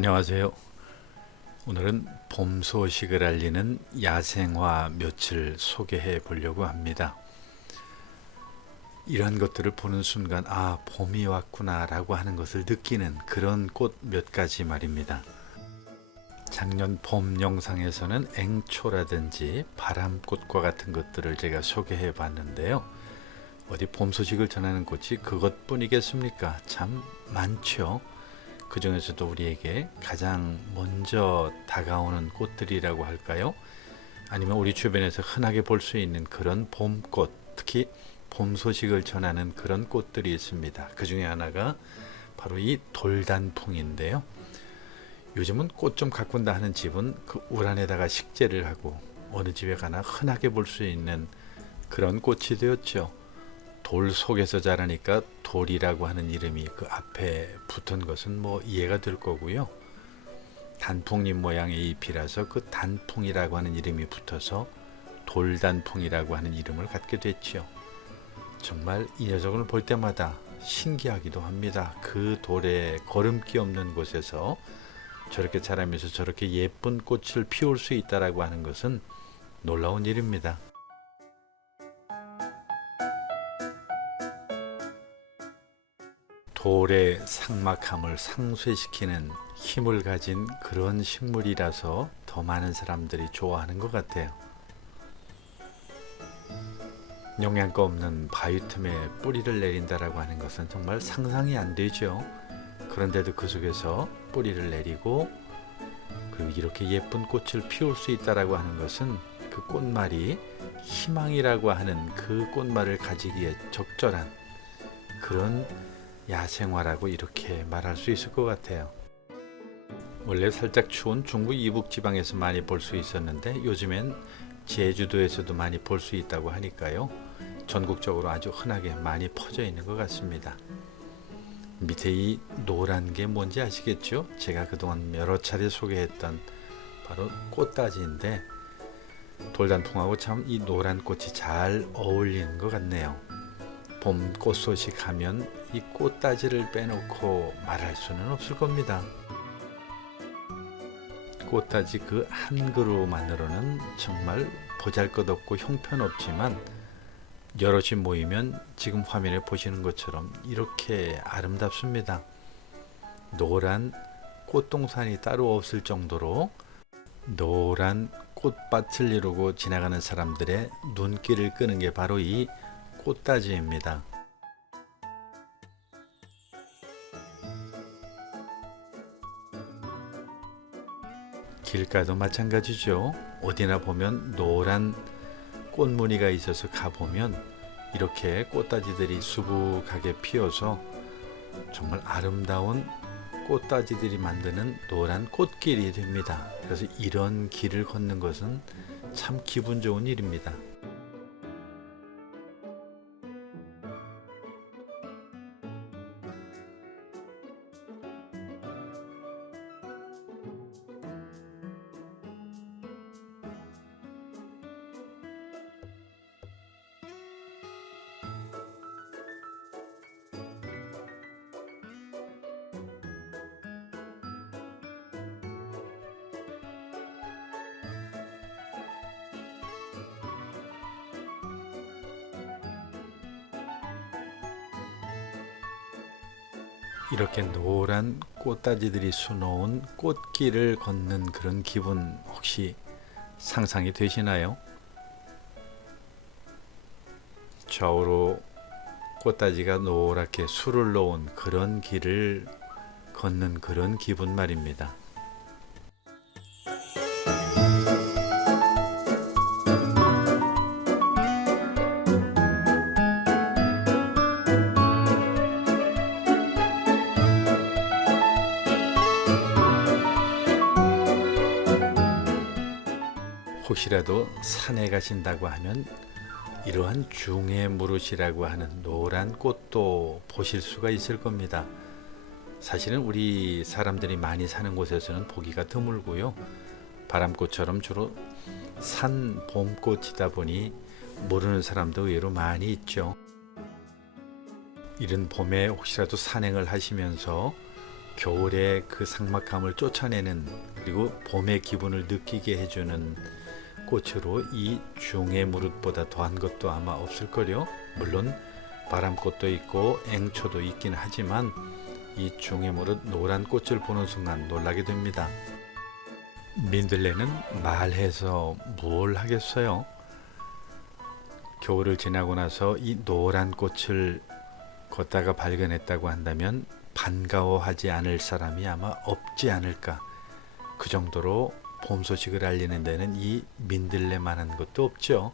안녕하세요. 오늘은 봄 소식을 알리는 야생화 몇을 소개해 보려고 합니다. 이런 것들을 보는 순간 봄이 왔구나 라고 하는 것을 느끼는 그런 꽃 몇 가지 말입니다. 작년 봄 영상에서는 앵초라든지 바람꽃과 같은 것들을 제가 소개해 봤는데요. 어디 봄 소식을 전하는 꽃이 그것뿐이겠습니까? 참 많죠. 그 중에서도 우리에게 가장 먼저 다가오는 꽃들이라고 할까요? 아니면 우리 주변에서 흔하게 볼 수 있는 그런 봄꽃, 특히 봄 소식을 전하는 그런 꽃들이 있습니다. 그 중에 하나가 바로 이 돌단풍인데요. 요즘은 꽃 좀 가꾼다 하는 집은 그 우란에다가 식재를 하고 어느 집에 가나 흔하게 볼 수 있는 그런 꽃이 되었죠. 돌 속에서 자라니까 돌이라고 하는 이름이 그 앞에 붙은 것은 이해가 될 거고요. 단풍잎 모양의 잎이라서 그 단풍이라고 하는 이름이 붙어서 돌단풍이라고 하는 이름을 갖게 됐죠. 정말 이 녀석을 볼 때마다 신기하기도 합니다. 그 돌에 거름기 없는 곳에서 저렇게 자라면서 저렇게 예쁜 꽃을 피울 수 있다라고 하는 것은 놀라운 일입니다. 돌의 삭막함을 상쇄시키는 힘을 가진 그런 식물이라서 더 많은 사람들이 좋아하는 것 같아요. 영양가 없는 바위 틈에 뿌리를 내린다라고 하는 것은 정말 상상이 안 되죠. 그런데도 그 속에서 뿌리를 내리고 그리고 이렇게 예쁜 꽃을 피울 수 있다라고 하는 것은 그 꽃말이 희망이라고 하는 그 꽃말을 가지기에 적절한 그런 야생화라고 이렇게 말할 수 있을 것 같아요. 원래 살짝 추운 중부 이북 지방에서 많이 볼 수 있었는데 요즘엔 제주도에서도 많이 볼 수 있다고 하니까요. 전국적으로 아주 흔하게 많이 퍼져 있는 것 같습니다. 밑에 이 노란 게 뭔지 아시겠죠? 제가 그동안 여러 차례 소개했던 바로 꽃다지인데 돌단풍하고 참 이 노란 꽃이 잘 어울리는 것 같네요. 봄 꽃 소식 하면 이 꽃다지를 빼놓고 말할 수는 없을 겁니다. 꽃다지 그 한 그루만으로는 정말 보잘것없고 형편없지만 여럿이 모이면 지금 화면에 보시는 것처럼 이렇게 아름답습니다. 노란 꽃동산이 따로 없을 정도로 노란 꽃밭을 이루고 지나가는 사람들의 눈길을 끄는 게 바로 이 꽃다지입니다. 길가도 마찬가지죠. 어디나 보면 노란 꽃무늬가 있어서 가보면 이렇게 꽃다지들이 수북하게 피어서 정말 아름다운 꽃다지들이 만드는 노란 꽃길이 됩니다. 그래서 이런 길을 걷는 것은 참 기분 좋은 일입니다. 이렇게 노란 꽃다지들이 수놓은 꽃길을 걷는 그런 기분 혹시 상상이 되시나요? 좌우로 꽃다지가 노랗게 술을 놓은 그런 길을 걷는 그런 기분 말입니다. 혹시라도 산에 가신다고 하면 이러한 중해무릇이라고 하는 노란 꽃도 보실 수가 있을 겁니다. 사실은 우리 사람들이 많이 사는 곳에서는 보기가 드물고요. 바람꽃처럼 주로 산 봄꽃이다 보니 모르는 사람도 의외로 많이 있죠. 이른 봄에 혹시라도 산행을 하시면서 겨울의 그 삭막함을 쫓아내는, 그리고 봄의 기분을 느끼게 해주는 꽃으로 이 중의 무릇보다 더한 것도 아마 없을걸요. 물론 바람꽃도 있고 앵초도 있긴 하지만 이 중의 무릇 노란 꽃을 보는 순간 놀라게 됩니다. 민들레는 말해서 뭘 하겠어요. 겨울을 지나고 나서 이 노란 꽃을 걷다가 발견했다고 한다면 반가워하지 않을 사람이 아마 없지 않을까. 그 정도로 봄 소식을 알리는 데는 이 민들레만한 것도 없죠.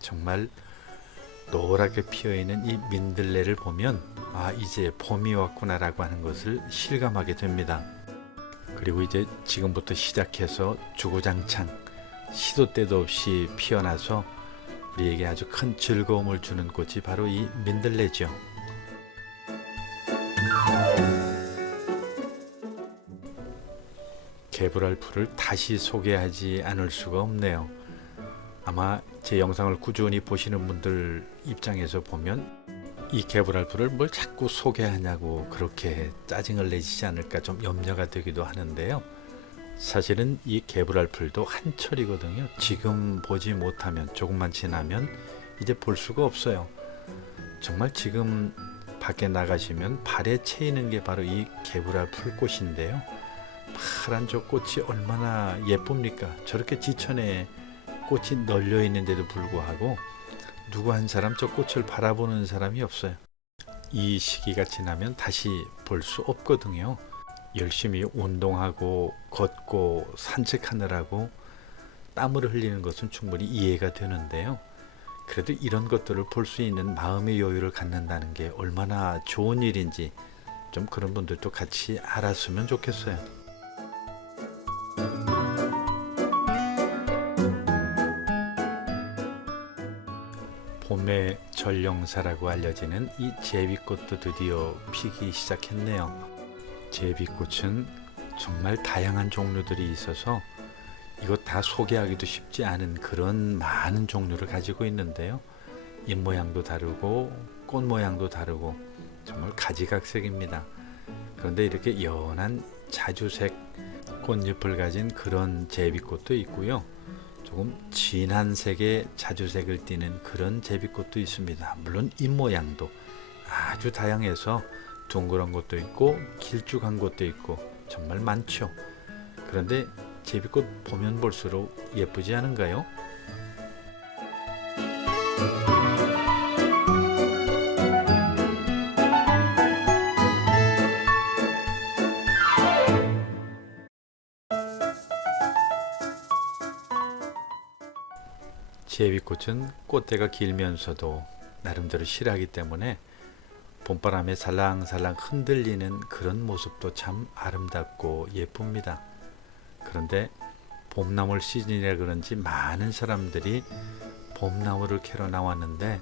정말 노랗게 피어있는 이 민들레를 보면 이제 봄이 왔구나라고 하는 것을 실감하게 됩니다. 그리고 이제 지금부터 시작해서 주구장창 시도 때도 없이 피어나서 우리에게 아주 큰 즐거움을 주는 꽃이 바로 이 민들레죠. 개불알풀을 다시 소개하지 않을 수가 없네요. 아마 제 영상을 꾸준히 보시는 분들 입장에서 보면 이 개불알풀을 뭘 자꾸 소개하냐고 그렇게 짜증을 내시지 않을까 좀 염려가 되기도 하는데요. 사실은 이 개불알풀도 한철이거든요. 지금 보지 못하면 조금만 지나면 이제 볼 수가 없어요. 정말 지금 밖에 나가시면 발에 채이는 게 바로 이 개불알풀 꽃인데요. 파란 저 꽃이 얼마나 예쁩니까? 저렇게 지천에 꽃이 널려 있는데도 불구하고 누구 한 사람 저 꽃을 바라보는 사람이 없어요. 이 시기가 지나면 다시 볼 수 없거든요. 열심히 운동하고 걷고 산책하느라고 땀을 흘리는 것은 충분히 이해가 되는데요. 그래도 이런 것들을 볼 수 있는 마음의 여유를 갖는다는 게 얼마나 좋은 일인지 좀 그런 분들도 같이 알았으면 좋겠어요. 봄의 전령사라고 알려지는 이 제비꽃도 드디어 피기 시작했네요. 제비꽃은 정말 다양한 종류들이 있어서 이것 다 소개하기도 쉽지 않은 그런 많은 종류를 가지고 있는데요. 잎 모양도 다르고 꽃 모양도 다르고 정말 가지각색입니다. 그런데 이렇게 연한 자주색 꽃잎을 가진 그런 제비꽃도 있고요. 조금 진한 색의 자주색을 띠는 그런 제비꽃도 있습니다. 물론 잎 모양도 아주 다양해서 둥그런 것도 있고 길쭉한 것도 있고 정말 많죠. 그런데 제비꽃 보면 볼수록 예쁘지 않은가요? 제비꽃은 꽃대가 길면서도 나름대로 실하기 때문에 봄바람에 살랑살랑 흔들리는 그런 모습도 참 아름답고 예쁩니다. 그런데 봄나물 시즌이라 그런지 많은 사람들이 봄나물을 캐러 나왔는데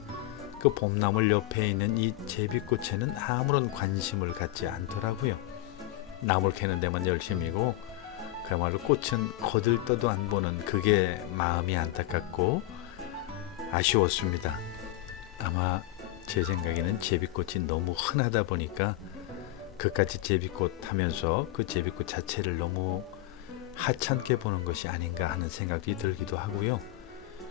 그 봄나물 옆에 있는 이 제비꽃에는 아무런 관심을 갖지 않더라고요. 나물 캐는 데만 열심이고 그야말로 꽃은 거들떠도 안 보는 그게 마음이 안타깝고 아쉬웠습니다. 아마 제 생각에는 제비꽃이 너무 흔하다 보니까 그까지 제비꽃 하면서 그 제비꽃 자체를 너무 하찮게 보는 것이 아닌가 하는 생각이 들기도 하고요.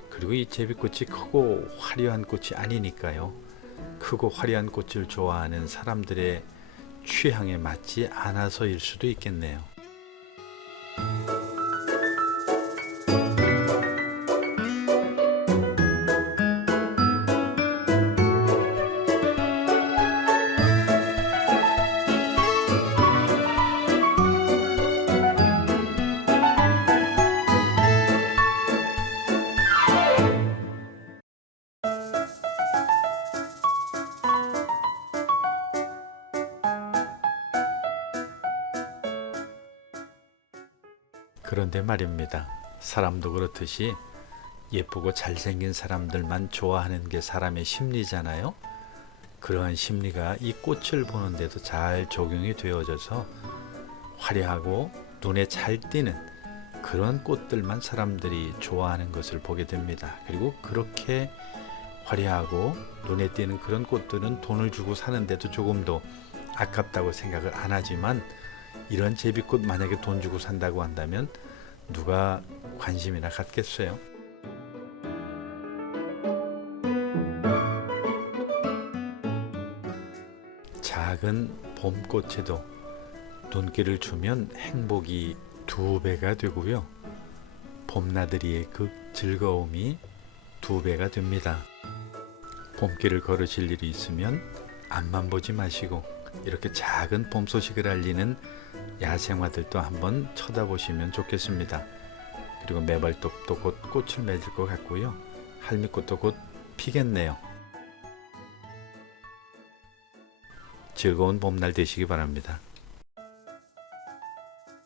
그리고 이 제비꽃이 크고 화려한 꽃이 아니니까요. 크고 화려한 꽃을 좋아하는 사람들의 취향에 맞지 않아서일 수도 있겠네요. 그런데 말입니다. 사람도 그렇듯이 예쁘고 잘생긴 사람들만 좋아하는 게 사람의 심리잖아요. 그러한 심리가 이 꽃을 보는데도 잘 적용이 되어져서 화려하고 눈에 잘 띄는 그런 꽃들만 사람들이 좋아하는 것을 보게 됩니다. 그리고 그렇게 화려하고 눈에 띄는 그런 꽃들은 돈을 주고 사는데도 조금도 아깝다고 생각을 안 하지만 이런 제비꽃 만약에 돈 주고 산다고 한다면 누가 관심이나 갖겠어요? 작은 봄꽃에도 눈길을 주면 행복이 2배가 되고요. 봄나들이의 그 즐거움이 2배가 됩니다. 봄길을 걸으실 일이 있으면 앞만 보지 마시고 이렇게 작은 봄 소식을 알리는 야생화들도 한번 쳐다보시면 좋겠습니다. 그리고 매발톱도 곧 꽃을 맺을 것 같고요. 할미꽃도 곧 피겠네요. 즐거운 봄날 되시기 바랍니다.